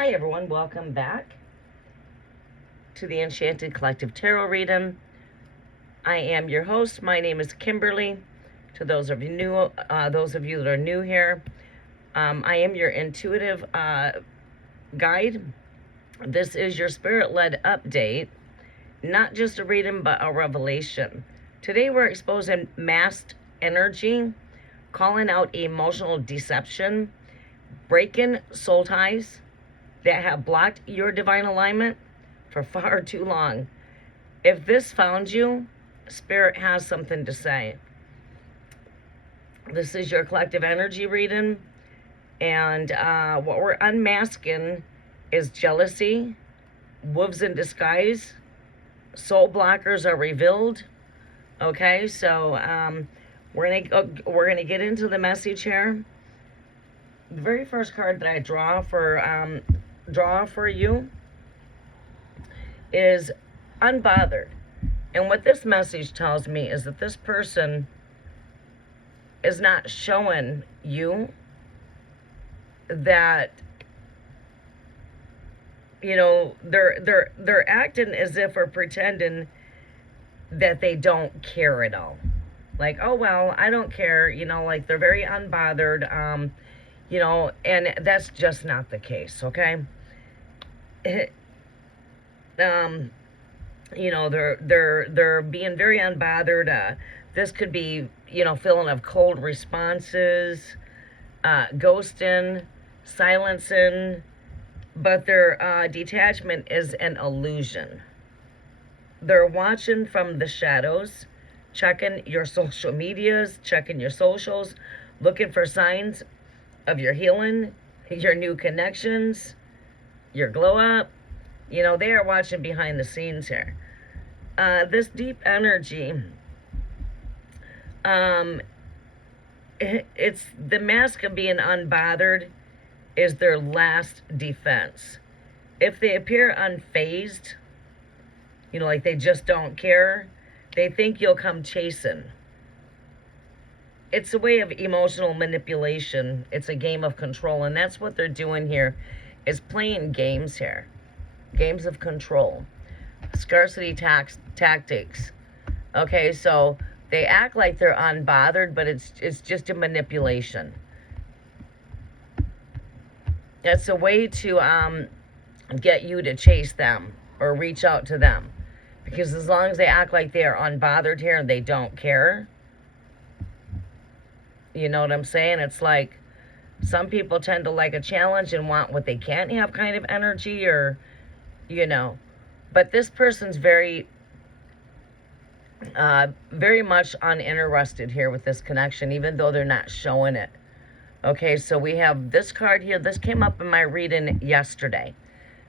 Hi everyone, welcome back to the Enchanted Collective Tarot reading. I am your host. My name is Kimberly. To those of you that are new here, I am your intuitive guide. This is your spirit-led update, not just a reading, but a revelation. Today we're exposing masked energy, calling out emotional deception, breaking soul ties that have blocked your divine alignment for far too long. If this found you, Spirit has something to say. This is your collective energy reading, and what we're unmasking is jealousy, wolves in disguise, soul blockers are revealed. Okay, so we're gonna get into the message here. The very first card that I draw for you is unbothered. And what this message tells me is that this person is not showing you that, you know, they're acting as if or pretending that they don't care at all. Like, oh well, I don't care, you know, like they're very unbothered, you know, and that's just not the case, okay? You know, they're being very unbothered. This could be, you know, feeling of cold responses, ghosting, silencing, but their detachment is an illusion. They're watching from the shadows, checking your social medias, checking your socials, looking for signs of your healing, your new connections, your glow up. You know, they are watching behind the scenes here. This deep energy, it's the mask of being unbothered is their last defense. If they appear unfazed, you know, like they just don't care, they think you'll come chasing. It's a way of emotional manipulation. It's a game of control, and that's what they're doing here, is playing games here. Games of control. Scarcity tactics. Okay, so they act like they're unbothered, but it's just a manipulation. It's a way to get you to chase them or reach out to them. Because as long as they act like they are unbothered here and they don't care, you know what I'm saying? It's like some people tend to like a challenge and want what they can't have kind of energy, or, you know. But this person's very much uninterested here with this connection, even though they're not showing it. Okay, so we have this card here. This came up in my reading yesterday.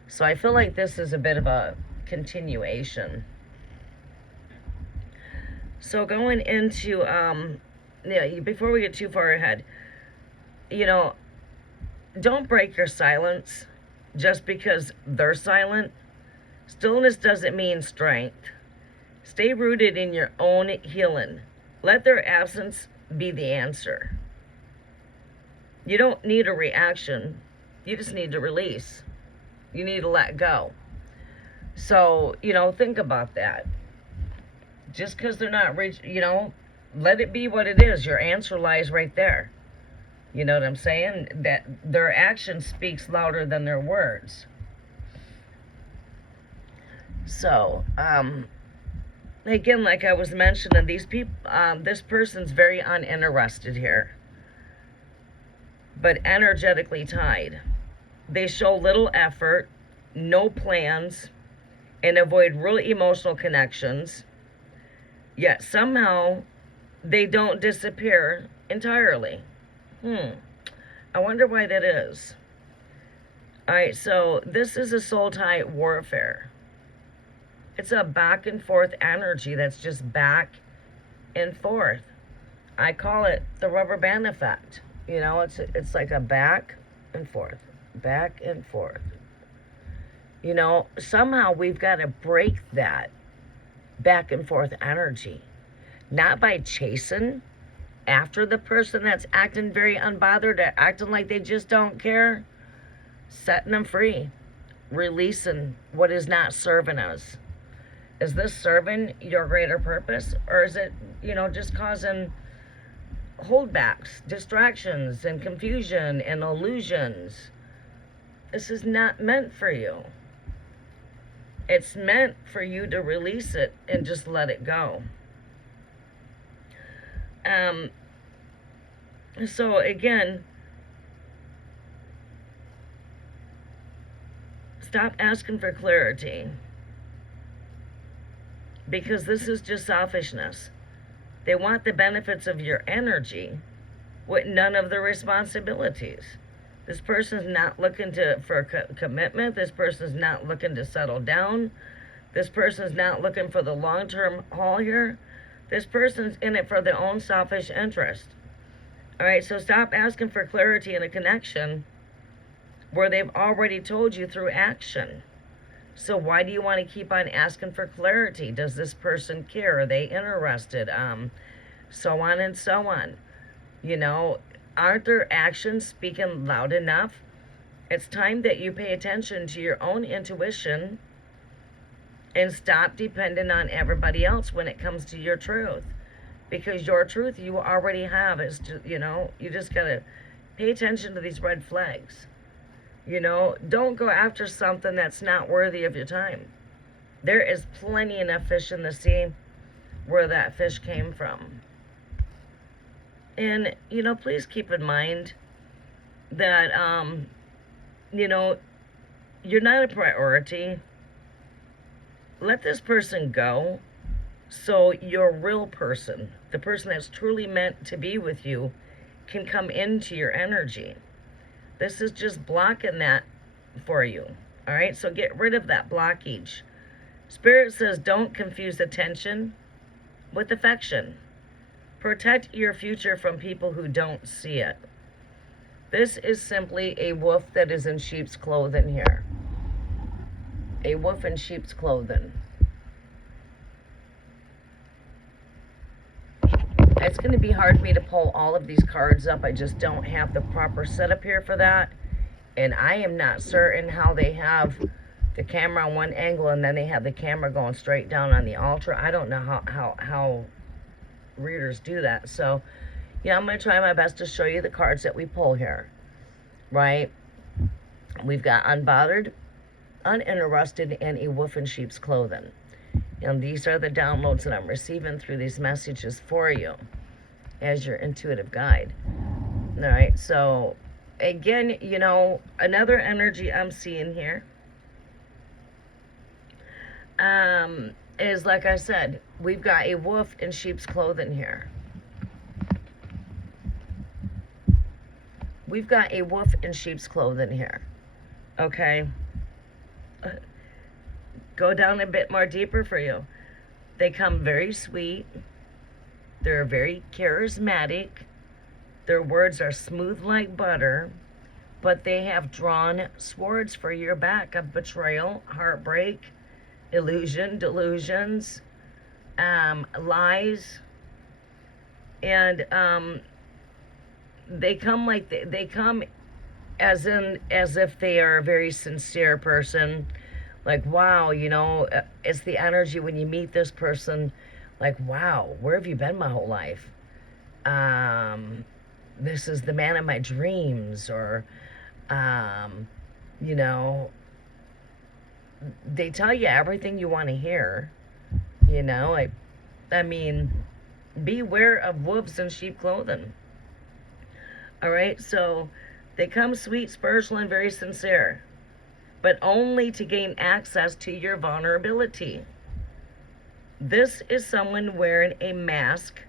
So I feel like this is a bit of a continuation. So going into, yeah, before we get too far ahead, you know, don't break your silence just because they're silent. Stillness doesn't mean strength. Stay rooted in your own healing. Let their absence be the answer. You don't need a reaction. You just need to release. You need to let go. So, you know, think about that. Just because they're not you know, let it be what it is. Your answer lies right there. You know what I'm saying? That their action speaks louder than their words. So, again, like I was mentioning, these people, this person's very uninterested here, but energetically tied. They show little effort, no plans, and avoid real emotional connections. Yet somehow they don't disappear entirely. I wonder why that is. All right, so this is a soul tie warfare. It's a back and forth energy that's just back and forth. I call it the rubber band effect. You know, it's like a back and forth, back and forth. You know, somehow we've got to break that back and forth energy. Not by chasing after the person that's acting very unbothered, acting like they just don't care. setting them free, releasing what is not serving us. Is this serving your greater purpose, or is it, just causing holdbacks, distractions, and confusion and illusions? This is not meant for you. It's meant for you to release it and just let it go. So again, stop asking for clarity, because this is just selfishness. They want the benefits of your energy with none of the responsibilities. This person's not looking for commitment. This person's not looking to settle down. This person's not looking for the long-term haul here. This person's in it for their own selfish interest. All right, so stop asking for clarity in a connection where they've already told you through action. So why do you want to keep on asking for clarity? Does this person care? Are they interested? So on and so on. Aren't their actions speaking loud enough? It's time that you pay attention to your own intuition and stop depending on everybody else when it comes to your truth. Because your truth you already have. It's just, you just got to pay attention to these red flags. Don't go after something that's not worthy of your time. There is plenty enough fish in the sea where that fish came from. And, please keep in mind that, you're not a priority. Let this person go so your real person, the person that's truly meant to be with you, can come into your energy. This is just blocking that for you. All right, so get rid of that blockage. Spirit says don't confuse attention with affection. Protect your future from people who don't see it. This is simply a wolf that is in sheep's clothing here. A wolf in sheep's clothing. It's going to be hard for me to pull all of these cards up. I just don't have the proper setup here for that. And I am not certain how they have the camera on one angle and then they have the camera going straight down on the altar. I don't know how readers do that. So, I'm going to try my best to show you the cards that we pull here. Right? We've got unbothered, uninterested, and a wolf in sheep's clothing. And these are the downloads that I'm receiving through these messages for you as your intuitive guide. All right, so again, another energy I'm seeing here is, like I said, we've got a wolf in sheep's clothing here. We've got a wolf in sheep's clothing here. Okay? Go down a bit more deeper for you. They come very sweet. They're very charismatic. Their words are smooth like butter. But they have drawn swords for your back of betrayal, heartbreak, illusion, delusions, lies. And they come as if they are a very sincere person. Like, wow, it's the energy when you meet this person. Like, wow, where have you been my whole life? This is the man of my dreams. Or, they tell you everything you want to hear. I mean, beware of wolves in sheep clothing. All right, so they come sweet, spiritual, and very sincere, but only to gain access to your vulnerability. This is someone wearing a mask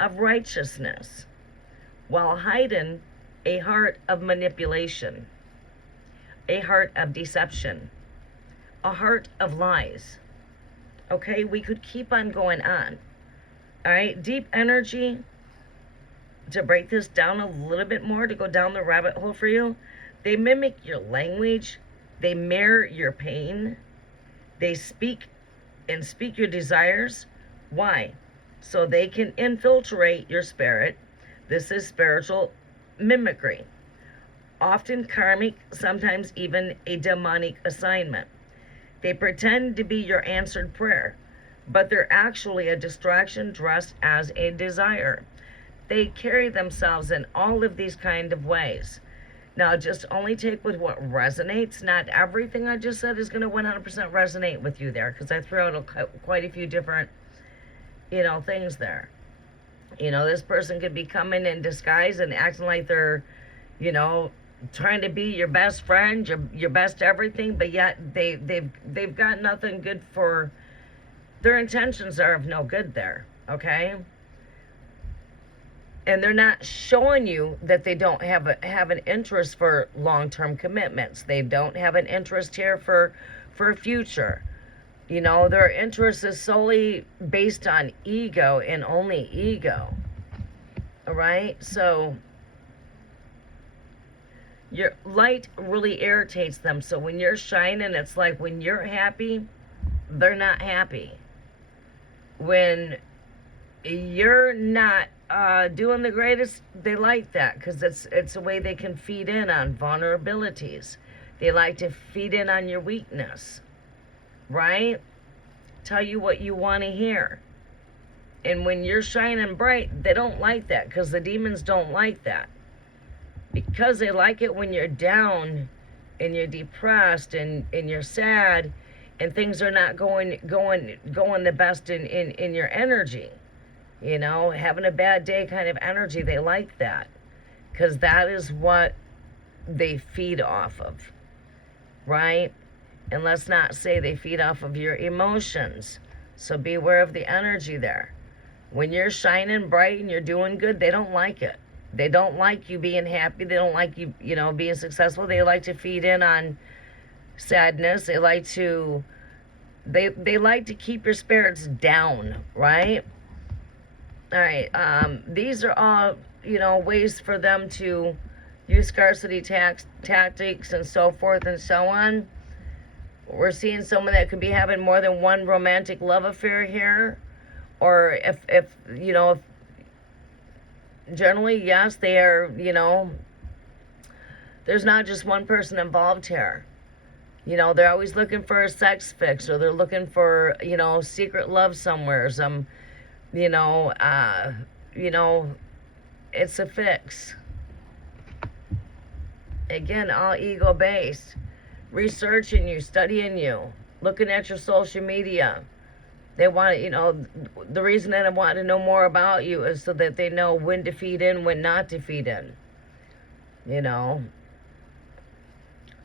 of righteousness while hiding a heart of manipulation, a heart of deception, a heart of lies. Okay, we could keep on going on. All right, deep energy. To break this down a little bit more, to go down the rabbit hole for you, they mimic your language. They mirror your pain. They speak your desires. Why? So they can infiltrate your spirit. This is spiritual mimicry. often karmic, sometimes even a demonic assignment. They pretend to be your answered prayer, but they're actually a distraction dressed as a desire. They carry themselves in all of these kind of ways. Now, just only take with what resonates. Not everything I just said is going to 100% resonate with you there, because I threw out quite a few different, things there. This person could be coming in disguise and acting like they're, trying to be your best friend, your best everything, but yet they've got nothing good for. Their intentions are of no good there. Okay. And they're not showing you that they don't have an interest for long-term commitments. They don't have an interest here for future. Their interest is solely based on ego and only ego. All right? So your light really irritates them. So when you're shining, it's like when you're happy, they're not happy. When you're not doing the greatest, they like that, because it's a way they can feed in on vulnerabilities. They like to feed in on your weakness, right? Tell you what you want to hear. And when you're shining bright, they don't like that, because the demons don't like that, because they like it when you're down and you're depressed and you're sad and things are not going the best in your energy. Having a bad day kind of energy, they like that, because that is what they feed off of, right? And let's not say they feed off of your emotions. So beware of the energy there. When you're shining bright and you're doing good, they don't like it. They don't like you being happy. They don't like you, being successful. They like to feed in on sadness. They like to keep your spirits down, right? All right, these are all, ways for them to use scarcity tactics and so forth and so on. We're seeing someone that could be having more than one romantic love affair here. Or if generally, yes, they are, there's not just one person involved here. They're always looking for a sex fix, or they're looking for, secret love somewhere, it's a fix. Again, all ego based. Researching you, studying you, looking at your social media. They want, the reason that I want to know more about you is so that they know when to feed in, when not to feed in.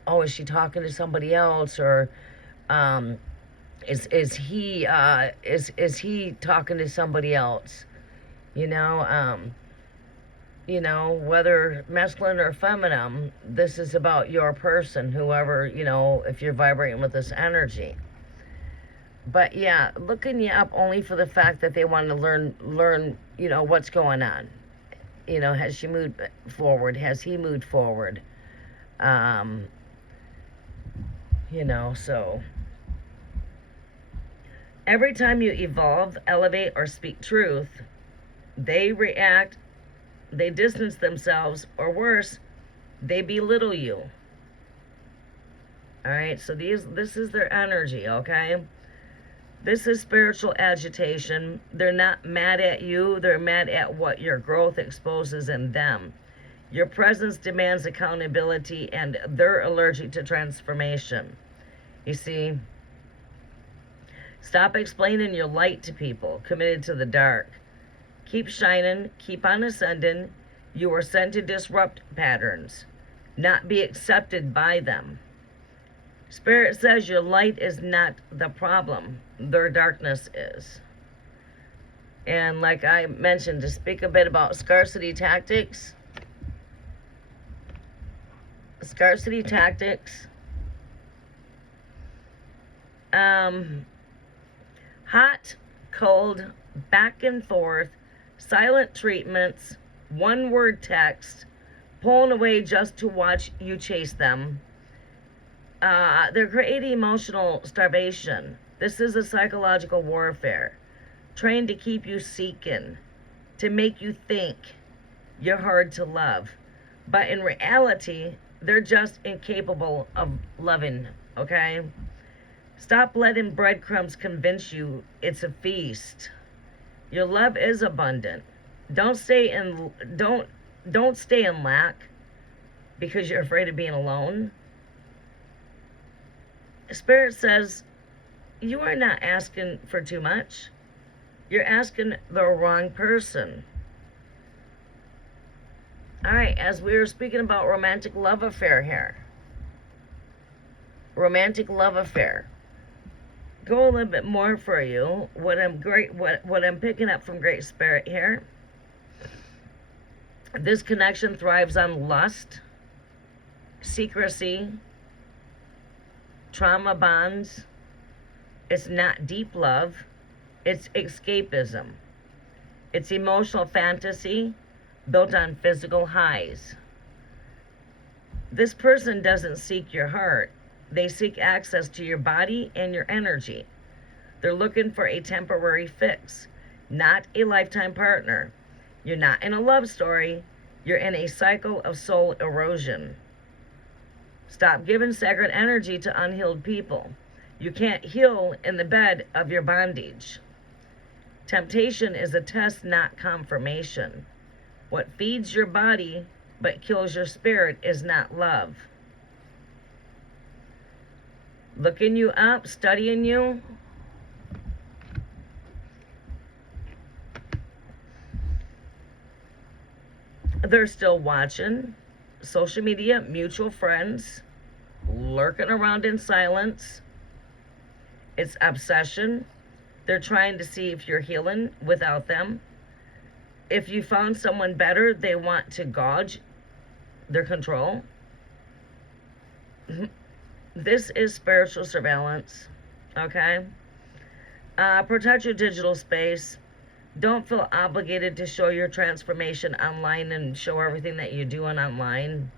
Oh, is she talking to somebody else, or is he talking to somebody else? Whether masculine or feminine, this is about your person, whoever, if you're vibrating with this energy. But yeah, looking you up only for the fact that they want to learn, what's going on. Has she moved forward? Has he moved forward? So every time you evolve, elevate, or speak truth, they react, they distance themselves, or worse, they belittle you. All right, so this is their energy, okay? This is spiritual agitation. They're not mad at you. They're mad at what your growth exposes in them. Your presence demands accountability, and they're allergic to transformation. You see, stop explaining your light to people committed to the dark. Keep shining. Keep on ascending. You are sent to disrupt patterns, not be accepted by them. Spirit says your light is not the problem. Their darkness is. And like I mentioned, to speak a bit about scarcity tactics. Scarcity tactics. Hot, cold, back and forth, silent treatments, one-word text, pulling away just to watch you chase them. They're creating emotional starvation. This is a psychological warfare, trained to keep you seeking, to make you think you're hard to love. But in reality, They're just incapable of loving, okay? Stop letting breadcrumbs convince you it's a feast. Your love is abundant. Don't stay in lack because you're afraid of being alone. Spirit says you are not asking for too much. You're asking the wrong person. All right, as we were speaking about romantic love affair here. Romantic love affair. Go a little bit more for you. What I'm picking up from Great Spirit here. This connection thrives on lust, secrecy, trauma bonds. It's not deep love. It's escapism. It's emotional fantasy built on physical highs. This person doesn't seek your heart. They seek access to your body and your energy. They're looking for a temporary fix, not a lifetime partner. You're not in a love story. You're in a cycle of soul erosion. Stop giving sacred energy to unhealed people. You can't heal in the bed of your bondage. Temptation is a test, not confirmation. What feeds your body but kills your spirit is not love. Looking you up, studying you. They're still watching. Social media, mutual friends, lurking around in silence. It's obsession. They're trying to see if you're healing without them. If you found someone better, they want to gauge their control. This is spiritual surveillance, okay? Protect your digital space. Don't feel obligated to show your transformation online and show everything that you're doing online.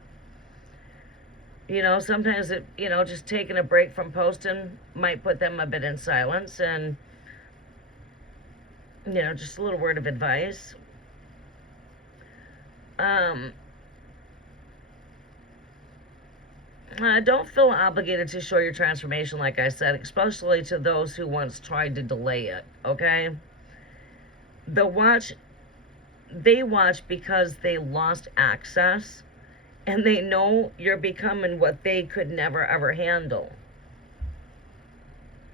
You know, sometimes just taking a break from posting might put them a bit in silence, and just a little word of advice. Don't feel obligated to show your transformation, like I said, especially to those who once tried to delay it, okay? They watch because they lost access, and they know you're becoming what they could never ever handle.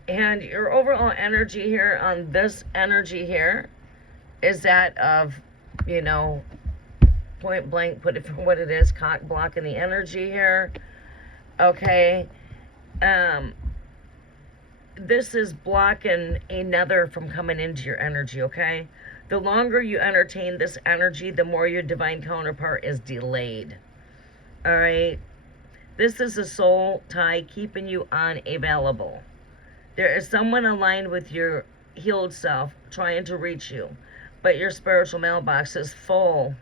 And your overall energy here on this energy here is that of, point blank, put it for what it is, cock blocking the energy here. Okay. This is blocking another from coming into your energy, okay? The longer you entertain this energy, the more your divine counterpart is delayed. All right? This is a soul tie keeping you unavailable. There is someone aligned with your healed self trying to reach you, but your spiritual mailbox is full.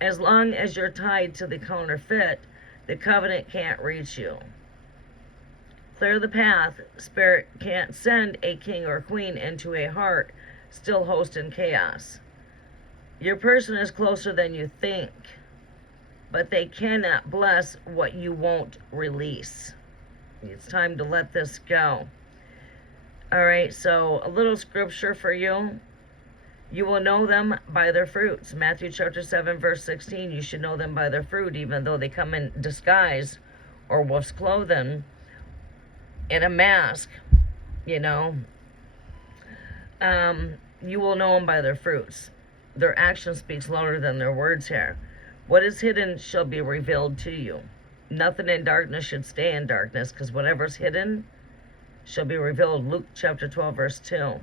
As long as you're tied to the counterfeit, the covenant can't reach you. Clear the path. Spirit can't send a king or queen into a heart still hosting chaos. Your person is closer than you think, but they cannot bless what you won't release. It's time to let this go. All right, so a little scripture for you. You will know them by their fruits. Matthew chapter 7, verse 16. You should know them by their fruit, even though they come in disguise or wolf's clothing, in a mask, You will know them by their fruits. Their action speaks louder than their words here. What is hidden shall be revealed to you. Nothing in darkness should stay in darkness, because whatever's hidden shall be revealed. Luke chapter 12, verse 2.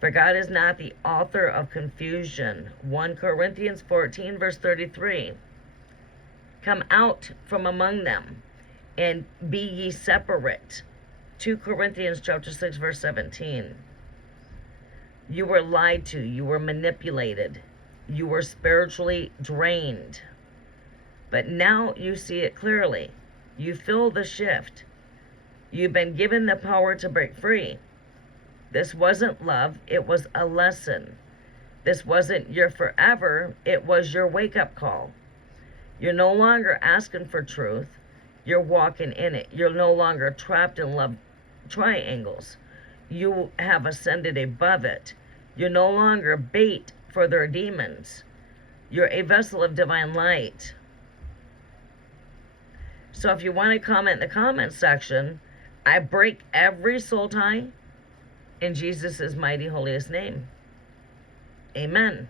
For God is not the author of confusion. 1 Corinthians 14, verse 33. Come out from among them and be ye separate. 2 Corinthians chapter 6, verse 17. You were lied to. You were manipulated. You were spiritually drained. But now you see it clearly. You feel the shift. You've been given the power to break free. This wasn't love. It was a lesson. This wasn't your forever. It was your wake-up call. You're no longer asking for truth. You're walking in it. You're no longer trapped in love triangles. You have ascended above it. You're no longer bait for their demons. You're a vessel of divine light. So if you want to comment in the comment section, I break every soul tie in Jesus' mighty holiest name. Amen.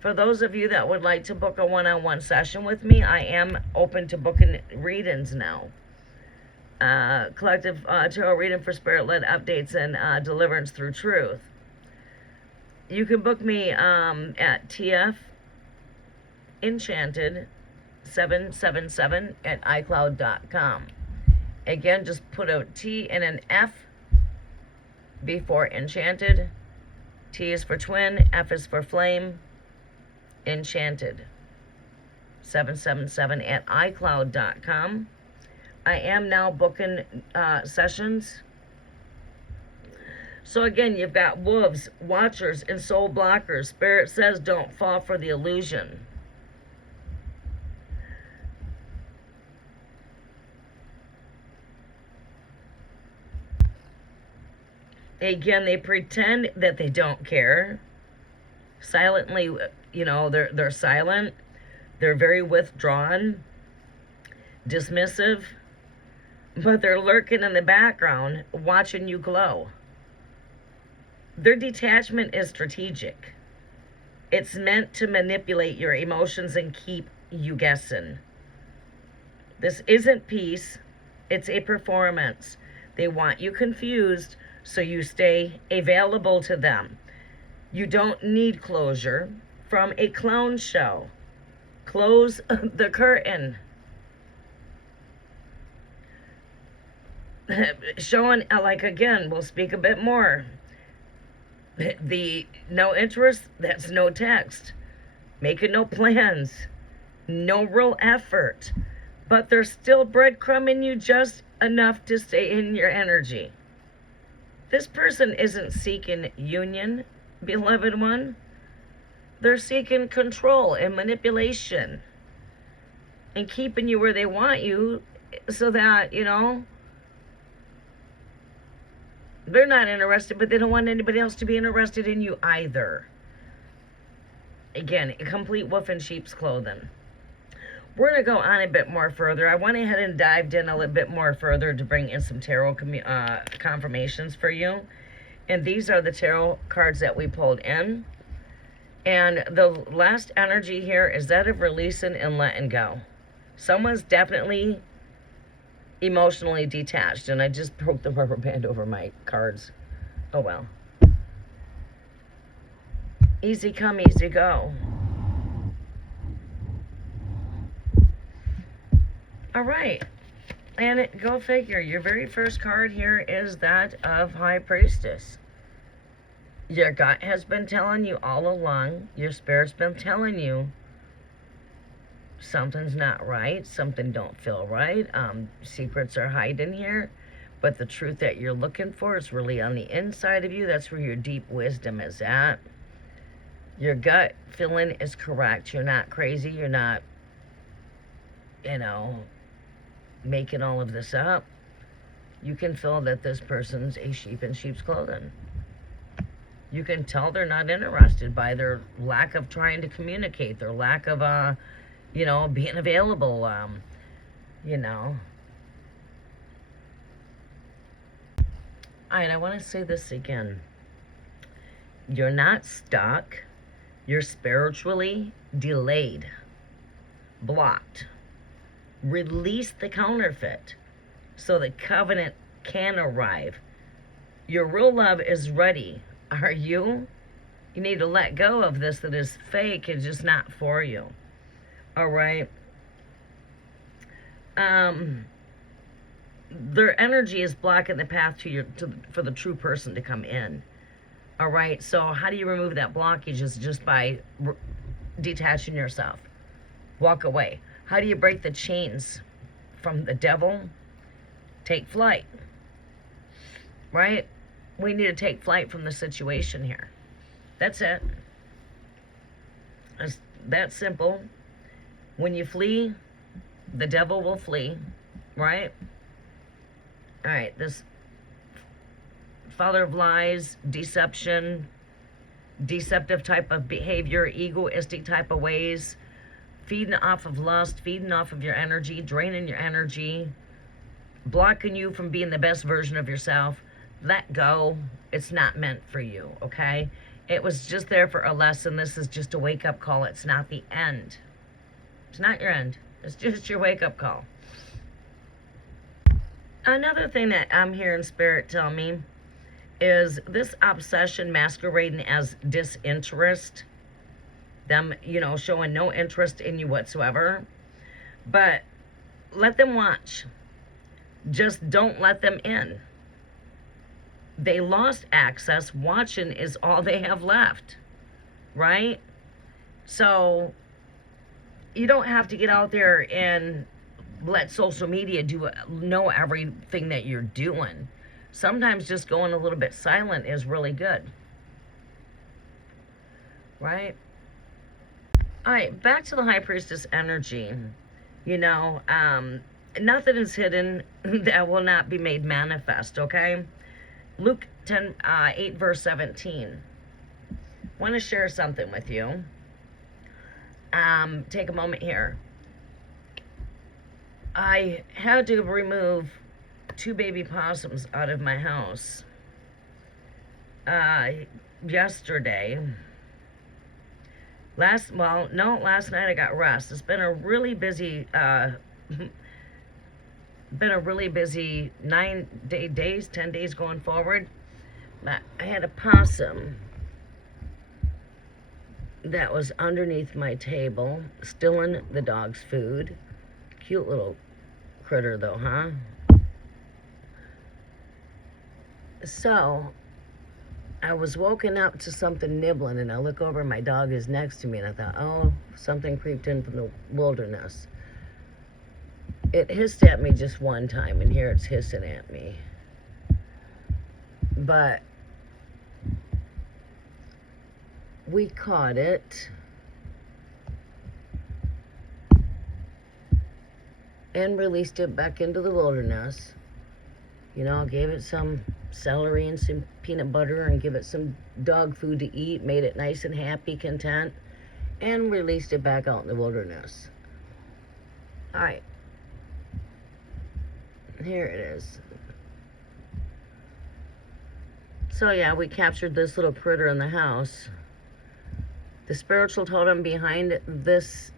For those of you that would like to book a one-on-one session with me, I am open to booking readings now. Collective tarot reading for spirit-led updates and deliverance through truth. You can book me at TF Enchanted 777 at iCloud.com. Again, just put a T and an F before Enchanted. T is for twin, F is for flame. Enchanted 777 at iCloud.com. I am now booking sessions. So again, you've got wolves, watchers, and soul blockers. Spirit says don't fall for the illusion. Again, they pretend that they don't care. Silently, you know, they're silent. They're very withdrawn, dismissive, but they're lurking in the background, watching you glow. Their detachment is strategic. It's meant to manipulate your emotions and keep you guessing. This isn't peace. It's a performance. They want you confused so you stay available to them. You don't need closure from a clown show. Close the curtain. Showing, like, again, we'll speak a bit more. The no interest, that's no text. Making no plans. No real effort. But they're still breadcrumbing you just enough to stay in your energy. This person isn't seeking union, beloved one. They're seeking control and manipulation and keeping you where they want you so that, you know, they're not interested, but they don't want anybody else to be interested in you either. Again, a complete wolf in sheep's clothing. We're going to go on a bit more further. I went ahead and dived in a little bit more further to bring in some tarot confirmations for you. And these are the tarot cards that we pulled in. And the last energy here is that of releasing and letting go. Someone's definitely emotionally detached. And I just broke the rubber band over my cards. Oh well. Easy come, easy go. All right, and go figure, your very first card here is that of High Priestess. Your gut has been telling you all along, your spirit's been telling you something's not right, something don't feel right, secrets are hiding here, but the truth that you're looking for is really on the inside of you. That's where your deep wisdom is at. Your gut feeling is correct. You're not crazy, you're not, you know, making all of this up. You can feel that this person's a sheep in sheep's clothing. You can tell they're not interested by their lack of trying to communicate, their lack of, you know, being available, you know. All right, I want to say this again. You're not stuck. You're spiritually delayed, blocked. Release the counterfeit so the covenant can arrive. Your real love is ready. Are you? You need to let go of this that is fake and just not for you. All right. Their energy is blocking the path for the true person to come in. All right. So how do you remove that blockage? Is just by detaching yourself. Walk away. How do you break the chains from the devil? Take flight. Right? We need to take flight from the situation here. That's it. That simple. When you flee, the devil will flee, right? All right, this father of lies, deception, deceptive type of behavior, egoistic type of ways, feeding off of lust, feeding off of your energy, draining your energy, blocking you from being the best version of yourself. Let go. It's not meant for you, okay? It was just there for a lesson. This is just a wake-up call. It's not the end. It's not your end. It's just your wake-up call. Another thing that I'm hearing Spirit tell me is this obsession masquerading as disinterest. Them, showing no interest in you whatsoever. But let them watch. Just don't let them in. They lost access. Watching is all they have left, right? So you don't have to get out there and let social media know everything that you're doing. Sometimes just going a little bit silent is really good, right? All right, back to the High Priestess energy. Nothing is hidden that will not be made manifest, okay? Luke 8, verse 17. I want to share something with you. Take a moment here. I had to remove 2 baby possums out of my house yesterday. Last night I got rest. It's been a really busy 10 days going forward. But I had a possum that was underneath my table, stealing the dog's food. Cute little critter though, huh? So I was woken up to something nibbling, and I look over, my dog is next to me, and I thought, oh, something creeped in from the wilderness. It hissed at me just one time, and here it's hissing at me. But we caught it and released it back into the wilderness. Gave it some celery and some peanut butter and give it some dog food to eat, made it nice and happy, content, and released it back out in the wilderness. All right. Here it is. So yeah, we captured this little critter in the house. The spiritual totem behind this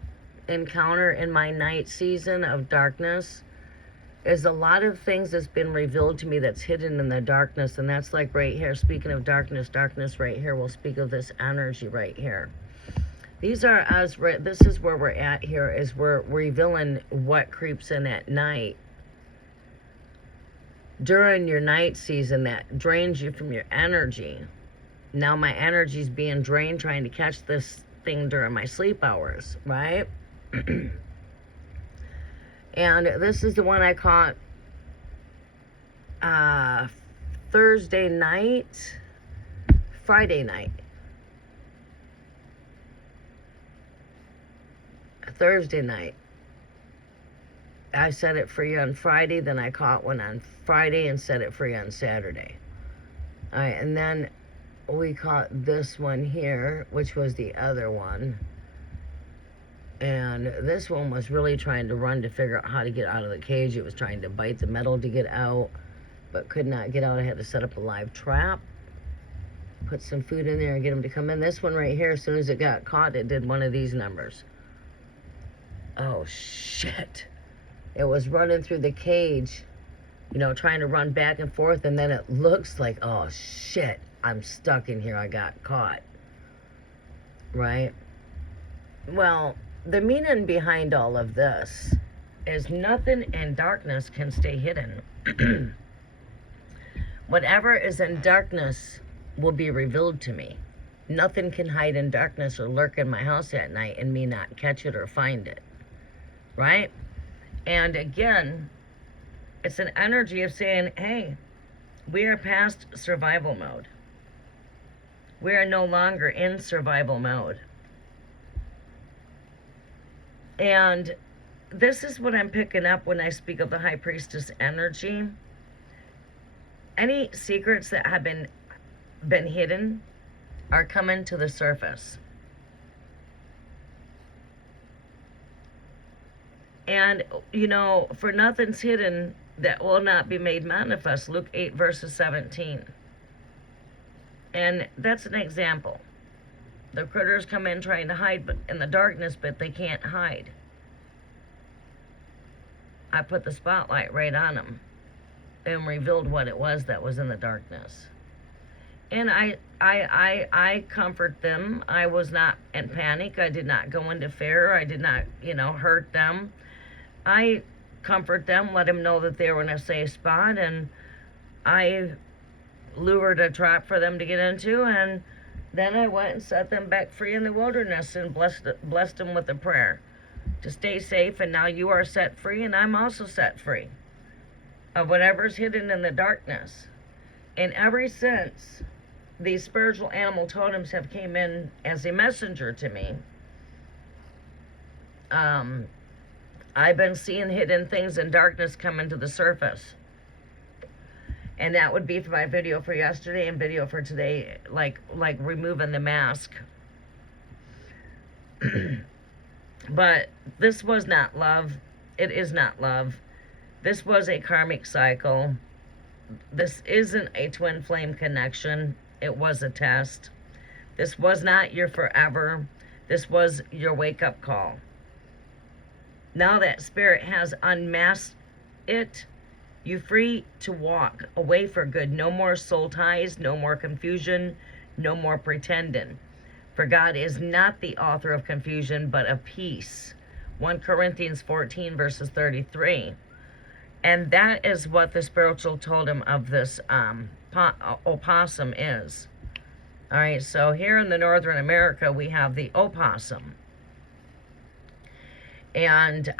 encounter in my night season of darkness is a lot of things that's been revealed to me that's hidden in the darkness, and that's like right here. Speaking of darkness right here, we'll speak of this energy right here. This is where we're at here, is we're revealing what creeps in at night during your night season that drains you from your energy. Now my energy's being drained trying to catch this thing during my sleep hours, right? And this is the one I caught Thursday night, Friday night. Thursday night. I set it free on Friday, then I caught one on Friday and set it free on Saturday. All right, and then we caught this one here, which was the other one. And this one was really trying to run to figure out how to get out of the cage. It was trying to bite the metal to get out, but could not get out. I had to set up a live trap, put some food in there and get them to come in. This one right here, as soon as it got caught, it did one of these numbers. Oh, shit. It was running through the cage, trying to run back and forth, and then it looks like, oh, shit, I'm stuck in here. I got caught. Right? Well, the meaning behind all of this is nothing in darkness can stay hidden. Whatever is in darkness will be revealed to me. Nothing can hide in darkness or lurk in my house at night and me not catch it or find it. Right? And again, it's an energy of saying, hey, we are past survival mode. We are no longer in survival mode. And this is what I'm picking up when I speak of the High Priestess energy. Any secrets that have been hidden are coming to the surface. And, you know, for nothing's hidden that will not be made manifest. Luke 8, verses 17. And that's an example. The critters come in trying to hide in the darkness, but they can't hide. I put the spotlight right on them and revealed what it was that was in the darkness. And I comfort them. I was not in panic. I did not go into fear. I did not, hurt them. I comfort them, let them know that they were in a safe spot, and I lured a trap for them to get into, and then I went and set them back free in the wilderness and blessed them with a prayer to stay safe. And now you are set free, and I'm also set free of whatever's hidden in the darkness. And ever since these spiritual animal totems have came in as a messenger to me, I've been seeing hidden things in darkness come into the surface. And that would be for my video for yesterday and video for today, like removing the mask. But this was not love. It is not love. This was a karmic cycle. This isn't a twin flame connection. It was a test. This was not your forever. This was your wake-up call. Now that spirit has unmasked it, you're free to walk away for good. No more soul ties, no more confusion, no more pretending. For God is not the author of confusion, but of peace. 1 Corinthians 14, verses 33. And that is what the spiritual totem of this opossum is. All right, so here in the Northern America, we have the opossum. And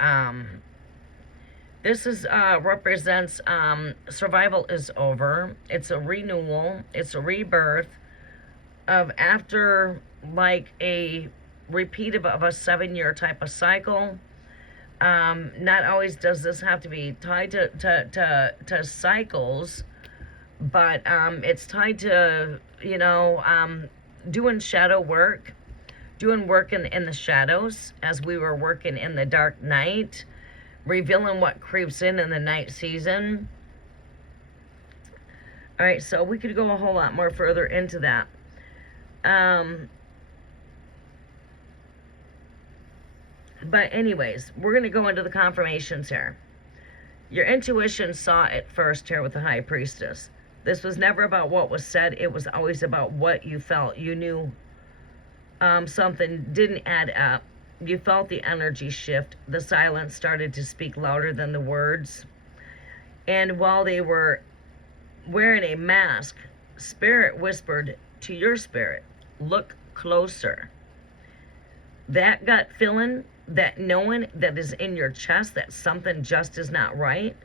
this is represents survival is over. It's a renewal. It's a rebirth of after like a repeat of a 7-year type of cycle. Not always does this have to be tied to cycles, but it's tied to doing shadow work. Doing work in the shadows as we were working in the dark night, revealing what creeps in the night season. All right, so we could go a whole lot more further into that. But anyways, we're going to go into the confirmations here. Your intuition saw it first here with the High Priestess. This was never about what was said. It was always about what you felt. You knew something didn't add up. You felt the energy shift. The silence started to speak louder than the words. And while they were wearing a mask, spirit whispered to your spirit, look closer. That gut feeling, that knowing that is in your chest that something just is not right,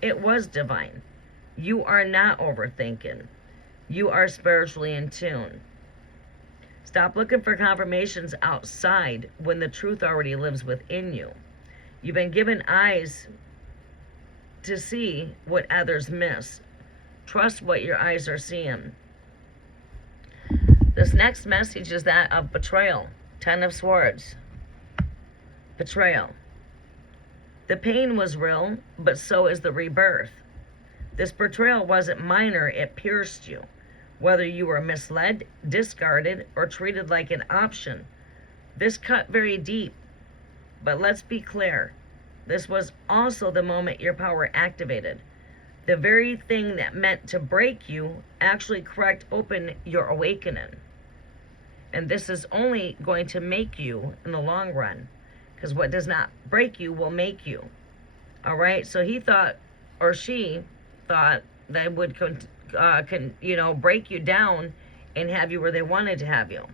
it was divine. You are not overthinking. You are spiritually in tune. Stop looking for confirmations outside when the truth already lives within you. You've been given eyes to see what others miss. Trust what your eyes are seeing. This next message is that of betrayal. 10 of Swords. Betrayal. The pain was real, but so is the rebirth. This betrayal wasn't minor, it pierced you. Whether you were misled, discarded, or treated like an option, this cut very deep. But let's be clear, this was also the moment your power activated. The very thing that meant to break you actually cracked open your awakening. And this is only going to make you in the long run, because what does not break you will make you. All right, so he thought, or she thought, that would break you down and have you where they wanted to have you,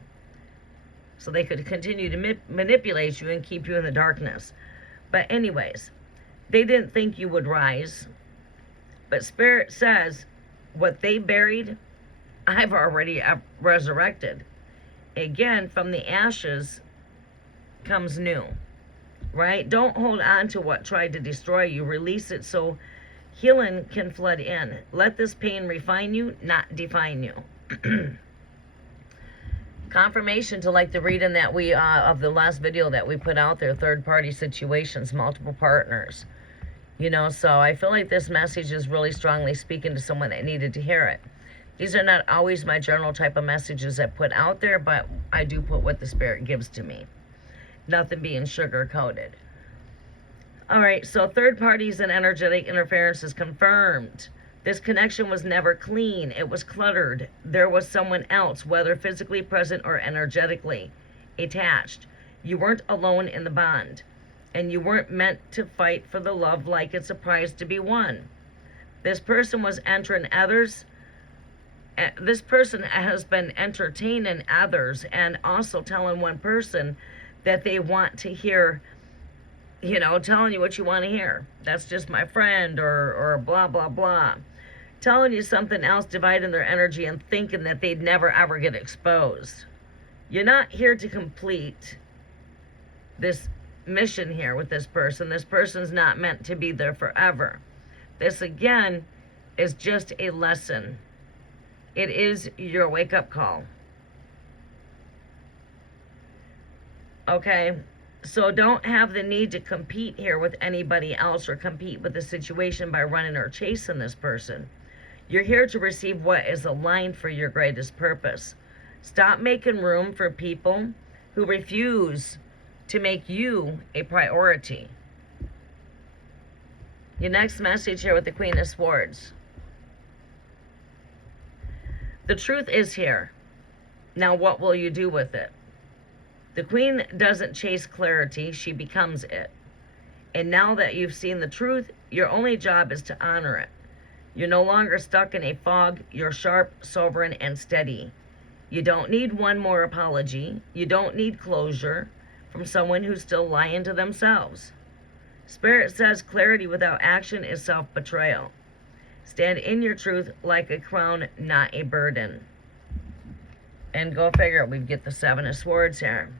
so they could continue to manipulate you and keep you in the darkness. But anyways, they didn't think you would rise. But Spirit says, what they buried, I've already resurrected. Again, from the ashes comes new. right? Don't hold on to what tried to destroy you. Release it so healing can flood in. Let this pain refine you, not define you. Confirmation to like the reading that we of the last video that we put out there, third party situations, multiple partners. You know, so I feel like this message is really strongly speaking to someone that needed to hear it. These are not always my general type of messages I put out there, but I do put what the Spirit gives to me. Nothing being sugar coated. All right, so third parties and energetic interference is confirmed. This connection was never clean. It was cluttered. There was someone else, whether physically present or energetically attached. You weren't alone in the bond. And you weren't meant to fight for the love like it's a prize to be won. This person was entering others. This person has been entertaining others and also telling one person that they want to hear, you know, telling you what you want to hear. That's just my friend, or blah, blah, blah. Telling you something else, dividing their energy and thinking that they'd never ever get exposed. You're not here to complete this mission here with this person. This person's not meant to be there forever. This again is just a lesson. It is your wake-up call. Okay? So don't have the need to compete here with anybody else or compete with the situation by running or chasing this person. You're here to receive what is aligned for your greatest purpose. Stop making room for people who refuse to make you a priority. Your next message here with the Queen of Swords. The truth is here. Now what will you do with it? The Queen doesn't chase clarity, she becomes it. And now that you've seen the truth, your only job is to honor it. You're no longer stuck in a fog. You're sharp, sovereign, and steady. You don't need one more apology. You don't need closure from someone who's still lying to themselves. Spirit says clarity without action is self-betrayal. Stand in your truth like a crown, not a burden. And go figure, we get the Seven of Swords here.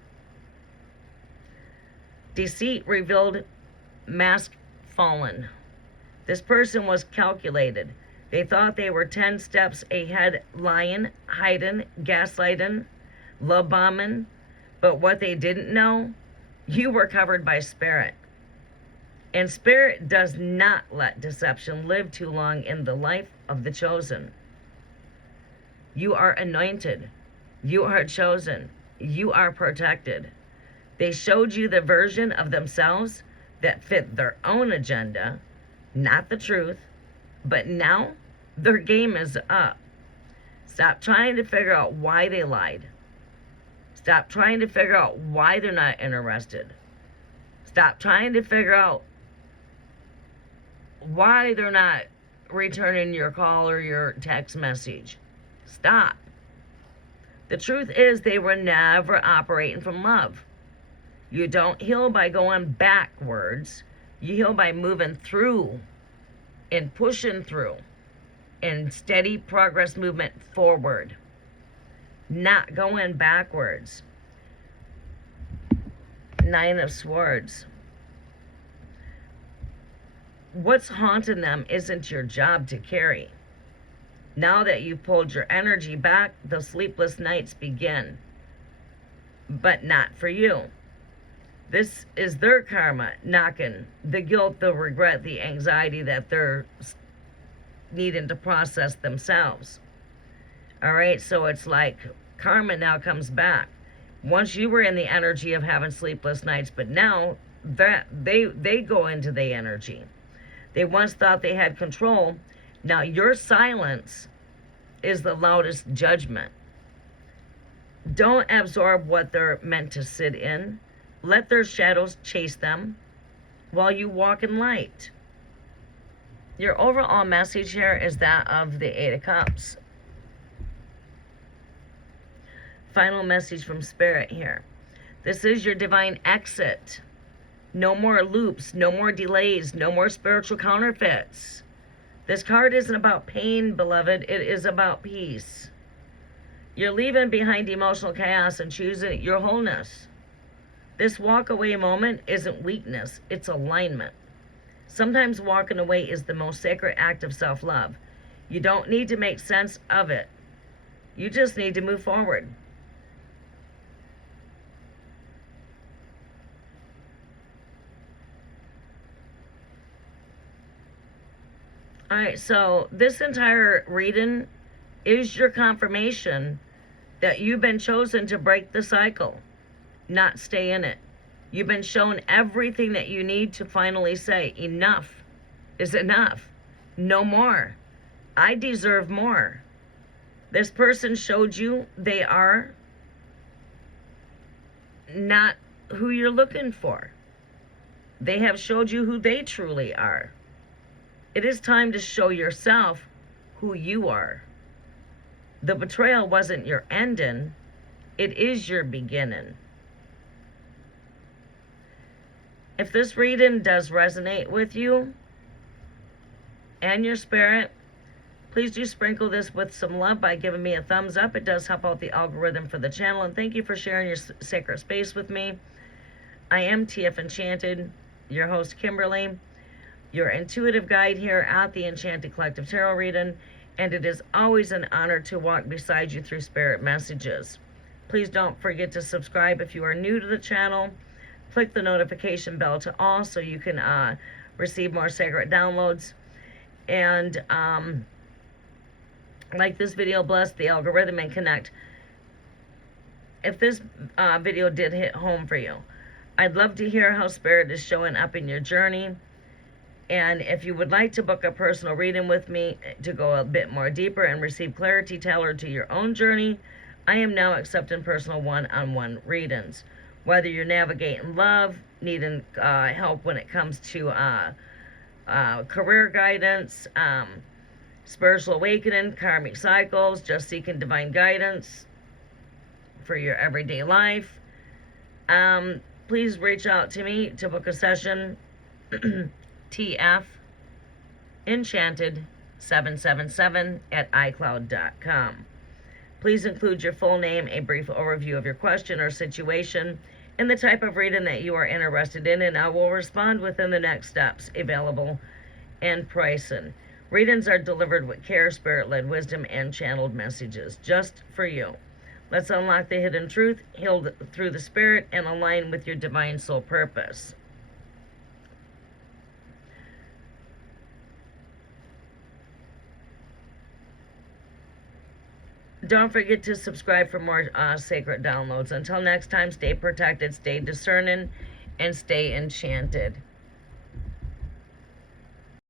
Deceit revealed, mask fallen. This person was calculated. They thought they were 10 steps ahead, lying, hiding, gaslighting, love bombing. But what they didn't know, you were covered by Spirit. And Spirit does not let deception live too long in the life of the chosen. You are anointed. You are chosen. You are protected. They showed you the version of themselves that fit their own agenda, not the truth. But now their game is up. Stop trying to figure out why they lied. Stop trying to figure out why they're not interested. Stop trying to figure out why they're not returning your call or your text message. Stop. The truth is they were never operating from love. You don't heal by going backwards. You heal by moving through and pushing through in steady progress movement forward, not going backwards. Nine of Swords. What's haunting them isn't your job to carry. Now that you've pulled your energy back, the sleepless nights begin. But not for you. This is their karma knocking. The guilt, the regret, the anxiety that they're needing to process themselves. All right, so it's like karma now comes back. Once you were in the energy of having sleepless nights, but now that they go into the energy. They once thought they had control. Now your silence is the loudest judgment. Don't absorb what they're meant to sit in. Let their shadows chase them while you walk in light. Your overall message here is that of the Eight of Cups. Final message from Spirit here. This is your divine exit. No more loops, no more delays, no more spiritual counterfeits. This card isn't about pain, beloved. It is about peace. You're leaving behind emotional chaos and choosing your wholeness. This walk away moment isn't weakness, it's alignment. Sometimes walking away is the most sacred act of self-love. You don't need to make sense of it. You just need to move forward. All right, so this entire reading is your confirmation that you've been chosen to break the cycle, not stay in it. You've been shown everything that you need to finally say, enough is enough. No more. I deserve more. This person showed you they are not who you're looking for. They have showed you who they truly are. It is time to show yourself who you are. The betrayal wasn't your ending, it is your beginning. If this reading does resonate with you and your spirit, please do sprinkle this with some love by giving me a thumbs up. It does help out the algorithm for the channel. And thank you for sharing your sacred space with me. I am TF Enchanted, your host Kimberly, your intuitive guide here at the Enchanted Collective Tarot Reading. And it is always an honor to walk beside you through spirit messages. Please don't forget to subscribe if you are new to the channel. Click the notification bell to all so you can receive more sacred downloads. And like this video, bless the algorithm and connect. If this video did hit home for you, I'd love to hear how spirit is showing up in your journey. And if you would like to book a personal reading with me to go a bit more deeper and receive clarity tailored to your own journey, I am now accepting personal one-on-one readings. Whether you're navigating love, needing help when it comes to career guidance, spiritual awakening, karmic cycles, just seeking divine guidance for your everyday life, please reach out to me to book a session. TF Enchanted 777 at iCloud.com. Please include your full name, a brief overview of your question or situation, and the type of reading that you are interested in, and I will respond within the next steps available and pricing. Readings are delivered with care, spirit-led wisdom, and channeled messages just for you. Let's unlock the hidden truth, healed through the spirit, and align with your divine soul purpose. Don't forget to subscribe for more sacred downloads. Until next time, stay protected, stay discerning, and stay enchanted.